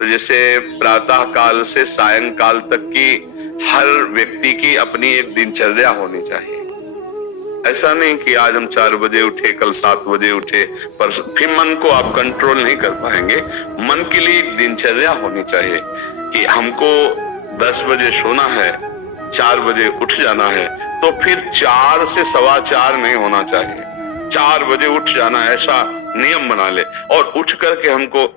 तो जैसे प्रातः काल से सायंकाल तक की हर व्यक्ति की अपनी एक दिनचर्या होनी चाहिए। ऐसा नहीं कि आज हम 4 बजे उठे, कल 7 बजे उठे, पर फिर मन को आप कंट्रोल नहीं कर पाएंगे। मन के लिए एक दिनचर्या होनी चाहिए कि हमको 10 बजे सोना है, 4 बजे उठ जाना है, तो फिर 4 से 4:15 नहीं होना चाहिए, 4 बजे उठ जाना, ऐसा नियम बना ले। और उठ करके हमको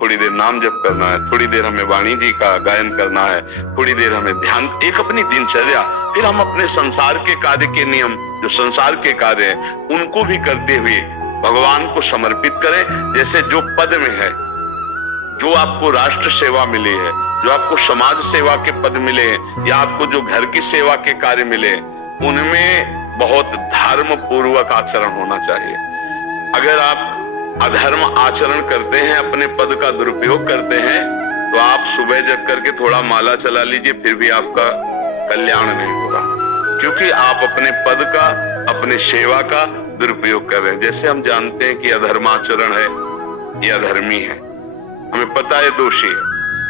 थोड़ी देर नाम जप करना है, थोड़ी देर हमें वाणी जी का गायन करना है, थोड़ी देर हमें ध्यान, एक अपनी दिनचर्या। फिर हम अपने संसार के कार्य के नियम, जो संसार के कार्य हैं, उनको भी करते हुए भगवान को समर्पित करें। जैसे जो पद में है, जो आपको राष्ट्र सेवा मिली है, जो आपको समाज सेवा के पद मिले हैं, या आपको जो घर की सेवा के कार्य मिले, उनमें बहुत धर्म पूर्वक आचरण होना चाहिए। अगर आप अधर्म आचरण करते हैं, अपने पद का दुरुपयोग करते हैं, तो आप सुबह जग करके थोड़ा माला चला लीजिए, फिर भी आपका कल्याण नहीं होगा, क्योंकि आप अपने पद का, अपने सेवा का दुरुपयोग कर रहे हैं। जैसे हम जानते हैं कि अधर्माचरण है, ये अधर्मी है, हमें पता है दोषी है,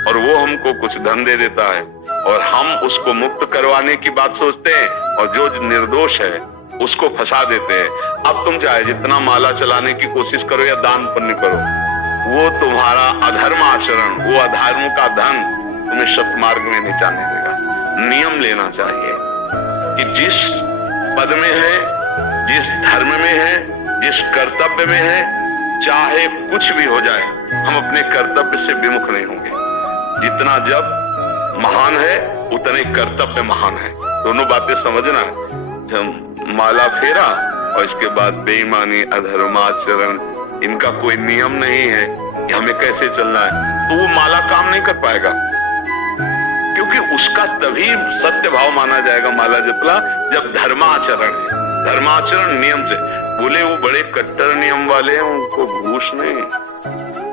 और वो हमको कुछ धन दे देता है, और हम उसको मुक्त करवाने की बात सोचते हैं, और जो निर्दोष है उसको फंसा देते हैं। अब तुम चाहे जितना माला चलाने की कोशिश करो या दान पुण्य करो, वो तुम्हारा अधर्म आचरण, वो अधर्म का धन तुम्हें सतमार्ग में नहीं जाने देगा। नियम लेना चाहिए कि जिस पद में है, जिस धर्म में है, जिस कर्तव्य में है, चाहे कुछ भी हो जाए, हम अपने कर्तव्य से विमुख नहीं होंगे। जितना जब महान है, उतने कर्तव्य महान है। दोनों बातें समझना है। जब माला फेरा और इसके बाद बेईमानी, अधर्माचरण, इनका कोई नियम नहीं है कि हमें कैसे चलना है, तो वो माला काम नहीं कर पाएगा, क्योंकि उसका तभी सत्य भाव माना जाएगा माला जपला जब धर्माचरण है। धर्माचरण नियम से, बोले वो बड़े कट्टर नियम वाले हैं, उनको घूस नहीं,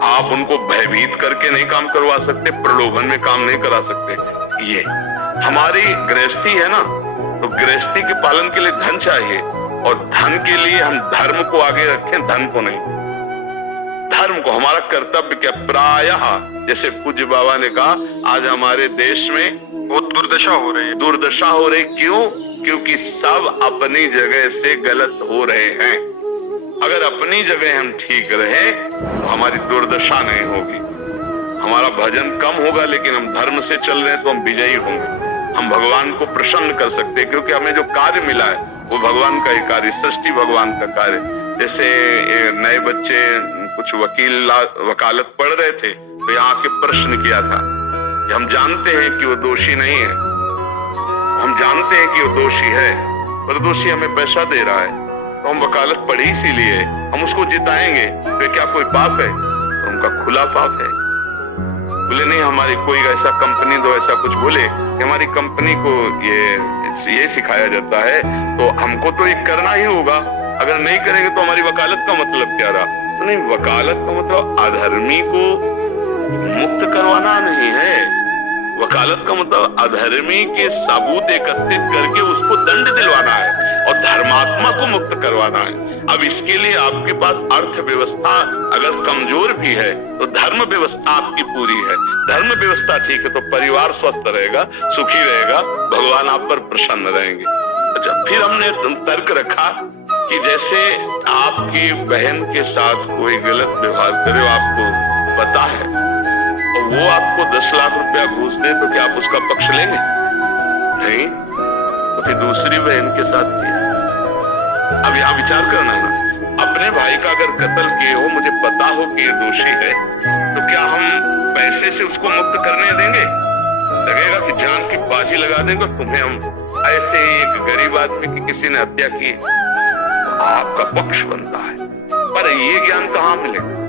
आप उनको भयभीत करके नहीं काम करवा सकते, प्रलोभन में काम नहीं करा सकते। ये हमारी गृहस्थी है ना, तो गृहस्थी के पालन के लिए धन चाहिए, और धन के लिए हम धर्म को आगे रखें, धन को नहीं। धर्म को, हमारा कर्तव्य क्या, प्रायः जैसे पूज्य बाबा ने कहा, आज हमारे देश में बहुत दुर्दशा हो रही है। दुर्दशा हो रही क्यों? क्योंकि सब अपनी जगह से गलत हो रहे हैं। अगर अपनी जगह हम ठीक रहे तो हमारी दुर्दशा नहीं होगी, हमारा भजन कम होगा, लेकिन हम धर्म से चल रहे हैं तो हम विजयी होंगे, हम भगवान को प्रसन्न कर सकते हैं, क्योंकि हमें जो कार्य मिला है वो भगवान का ही कार्य, सृष्टि भगवान का कार्य। जैसे नए बच्चे कुछ वकालत पढ़ रहे थे, तो यहाँ के प्रश्न किया था कि हम जानते हैं कि वो दोषी नहीं है, हम जानते हैं कि वो दोषी है, पर दोषी हमें पैसा दे रहा है, तो हम वकालत पढ़ी इसीलिए, हम उसको जिताएंगे, तो क्या कोई पाप है? तो उनका खुला पाप है। बोले नहीं, हमारी कोई ऐसा कंपनी दो, ऐसा कुछ बोले कि हमारी कंपनी को ये सिखाया जाता है, तो हमको तो ये करना ही होगा, अगर नहीं करेंगे तो हमारी वकालत का मतलब क्या रहा? तो नहीं, वकालत का मतलब अधर्मी को मुक्त करवाना नहीं है, वकालत का मतलब अधर्मी के सबूत एकत्रित करके उसको दंड दिलवाना है, और धर्मात्मा को मुक्त करवाना है। अब इसके लिए आपके पास अर्थव्यवस्था अगर कमजोर भी है, तो धर्म व्यवस्था आपकी पूरी है। धर्म व्यवस्था ठीक है तो परिवार स्वस्थ रहेगा, सुखी रहेगा, भगवान आप पर प्रसन्न रहेंगे। अच्छा, फिर हमने तर्क रखा कि जैसे आपकी बहन के साथ कोई गलत व्यवहार करे, आपको पता है, और वो आपको 10 लाख रुपया घूस दे, तो क्या आप उसका पक्ष लेंगे? नहीं, तो फिर दूसरी बहन के साथ किया। अब यहाँ विचार करना है ना, अपने भाई का अगर कत्ल किए हो, मुझे पता हो कि ये दोषी है, तो क्या हम पैसे से उसको मुक्त करने देंगे? लगेगा कि जान की बाजी लगा देंगे तुम्हें हम। ऐसे ही एक गरीब आदमी की किसी ने हत्या की, तो आपका पक्ष बनता है, पर ये ज्ञान कहाँ मिलेगा?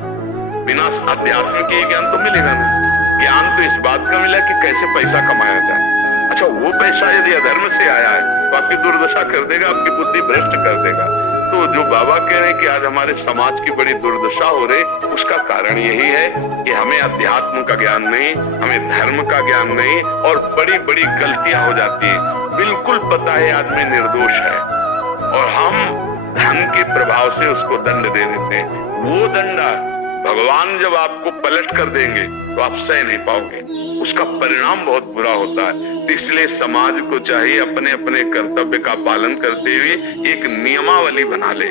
बिना अध्यात्म के ज्ञान तो मिलेगा नहीं। ज्ञान तो इस बात का मिला कि कैसे पैसा कमाया जाए। अच्छा, वो पैसा यदि अधर्म से आया है तो आपकी दुर्दशा कर देगा, आपकी बुद्धि भ्रष्ट कर देगा। तो जो बाबा कह रहे हैं कि आज हमारे समाज की बड़ी दुर्दशा हो रही, उसका कारण यही है कि हमें अध्यात्म का ज्ञान नहीं, हमें धर्म का ज्ञान नहीं, और बड़ी बड़ी गलतियां हो जाती है। बिल्कुल पता है आदमी निर्दोष है, और हम धन के प्रभाव से उसको दंड दे देते हैं। वो दंडा भगवान जब आपको पलट कर देंगे तो आप सह नहीं पाओगे, उसका परिणाम बहुत बुरा होता है। तो इसलिए समाज को चाहिए अपने अपने कर्तव्य का पालन करते हुए एक नियमावली बना ले।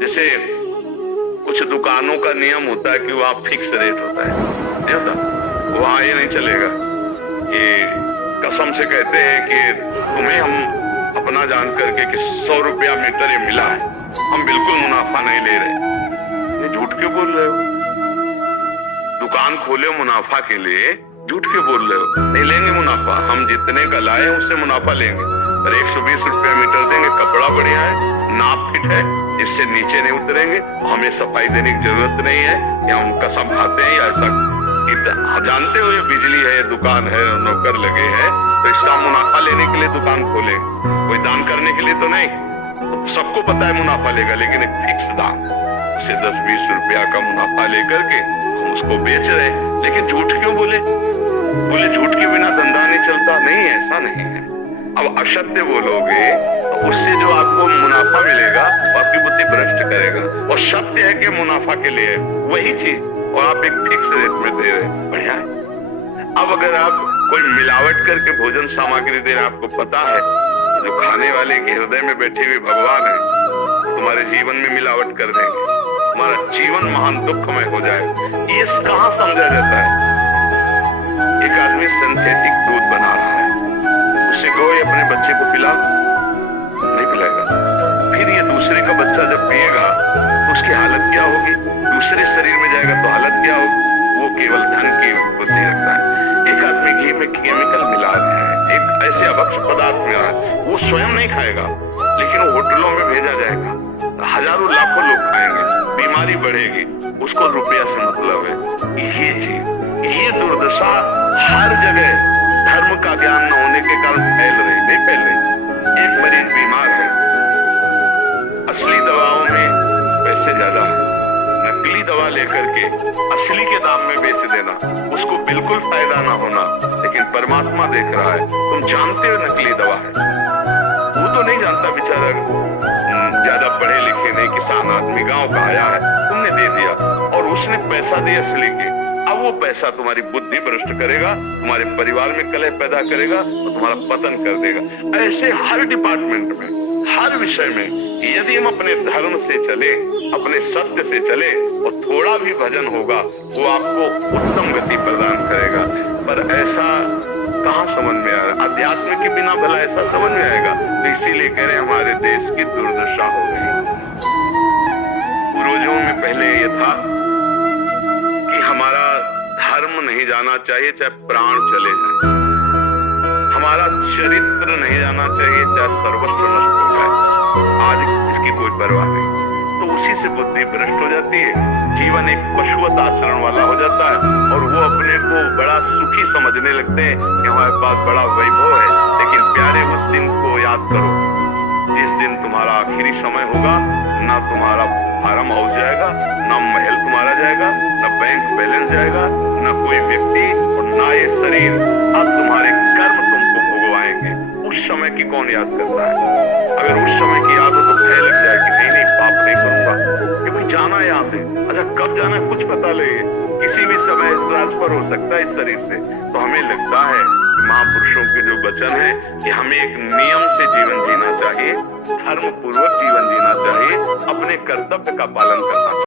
जैसे कुछ दुकानों का नियम होता है कि वहां फिक्स रेट होता है, नहीं होता, वहां ये नहीं चलेगा कि कसम से कहते हैं कि तुम्हें हम अपना जान करके कि 100 रुपया मीटर ये मिला है, हम बिल्कुल मुनाफा नहीं ले रहे। ये झूठ क्यों बोल रहे हो? दुकान खोले मुनाफा के लिए, झूठ क्यों बोल रहे हो? नहीं लेंगे मुनाफा, हम जितने का लाए उससे मुनाफा लेंगे, पर 120 रुपया मीटर देंगे, कपड़ा बढ़िया है, नाप फिट है, इससे नीचे नहीं उतरेंगे, हमें सफाई देने की जरूरत नहीं है, या हम कसम खाते हैं या ऐसा जानते हो ये बिजली है, दुकान है, नौकर लगे हैं, तो इसका मुनाफा लेने के लिए दुकान खोले, कोई दान करने के लिए तो नहीं। तो सबको पता है मुनाफा लेगा, लेकिन एक फिक्स दाम, उसे 10-20 रुपया का मुनाफा लेकर के हम उसको बेच रहे। लेकिन झूठ क्यों बोले? झूठ के बिना धंधा नहीं चलता, नहीं, ऐसा नहीं है। अब असत्य बोलोगे तो उससे जो आपको मुनाफा मिलेगा वो आपकी बुद्धि भ्रष्ट करेगा, और सत्य है कि मुनाफा के लिए वही चीज और आप एक फिक्स रेट में दे रहे हैं, बढ़िया है। अब अगर आप कोई मिलावट करके भोजन सामग्री दे रहे हैं, आपको पता है जो खाने वाले के हृदय में बैठे हुए भगवान है तुम्हारे जीवन में मिलावट कर देंगे, तुम्हारा जीवन महान दुखमय हो जाए। ये कहां समझा जाता है? एक आदमी सिंथेटिक दूध बना रहा है, उससे कहो ये अपने बच्चे को पिला, नहीं पिलाएगा। फिर ये दूसरे का बच्चा जब पिएगा तो उसकी हालत क्या होगी? दूसरे शरीर में जाएगा तो हालत क्या होगी? वो केवल धन की बुद्धि रखता है। एक आदमी घी में केमिकल मिला रहा है, एक ऐसे अभक्ष पदार्थ मिला है, वो स्वयं नहीं खाएगा, लेकिन वो होटलों में भेजा जाएगा, हजारों लाखों लोग खाएंगे, बीमारी बढ़ेगी, उसको रुपया से मतलब है। ये चीज, ये दुर्दशा हर जगह धर्म का ज्ञान न होने के कारण फैल रही, नहीं फैल रही। एक मरीज बीमार है, असली दवाओं में पैसे ज्यादा है, नकली दवा लेकर के असली के दाम में बेच देना, उसको बिल्कुल फायदा ना होना, लेकिन परमात्मा देख रहा है। तुम जानते हो नकली दवा है, वो तो नहीं जानता बेचारा, ज्यादा पढ़े लिखे नहीं, किसान आदमी गांव का आया है, तुमने दे दिया और उसने पैसा दिया असली के। अब वो पैसा तुम्हारी बुद्धि भ्रष्ट करेगा, तुम्हारे परिवार में कलह पैदा करेगा और तुम्हारा पतन कर देगा। ऐसे हर डिपार्टमेंट में, हर विषय में यदि हम अपने धर्म से चले, अपने सत्य से चले, और थोड़ा भी भजन होगा वो आपको उत्तम गति प्रदान करेगा। पर ऐसा कहाँ समझ में आ रहा? अध्यात्म के बिना भला ऐसा समझ में आएगा? तो इसीलिए कह रहे हैं हमारे देश की दुर्दशा हो गई। पूर्वजों में पहले ये था कि हमारा धर्म नहीं जाना चाहिए चाहे प्राण चले जाए, हमारा चरित्र नहीं जाना चाहिए चाहे सर्वस्व नष्ट हो जाए। आज इसकी कोई परवाह नहीं, तो उसी से बुद्धि भ्रष्ट हो जाती है, जीवन एक पशुवत आचरण वाला हो जाता है, और वो अपने को बड़ा सुखी समझने लगते हैं कि हमारे पास बड़ा वैभव है। लेकिन प्यारे, उस दिन को याद करो जिस दिन तुम्हारा आखिरी समय होगा, ना तुम्हारा फार्म हाउस जाएगा, ना महल तुम्हारा जाएगा, ना बैंक बैलेंस जाएगा, ना कोई व्यक्ति, और ना ये शरीर। अब तुम्हारे कर्म तुमको भोगवाएंगे। उस समय की कौन याद करता है? अगर उस समय की याद हो तो भय लग जाए कि नहीं, पाप नहीं करूंगा, क्योंकि जाना है यहाँ से। अच्छा, कब जाना है कुछ पता लगे, किसी भी समय ट्रांसफर हो सकता है इस शरीर से। तो हमें लगता है कि महापुरुषों के जो वचन है कि हमें एक नियम से जीवन जीना चाहिए, धर्म पूर्वक जीवन जीना चाहिए, अपने कर्तव्य का पालन करना चाहिए।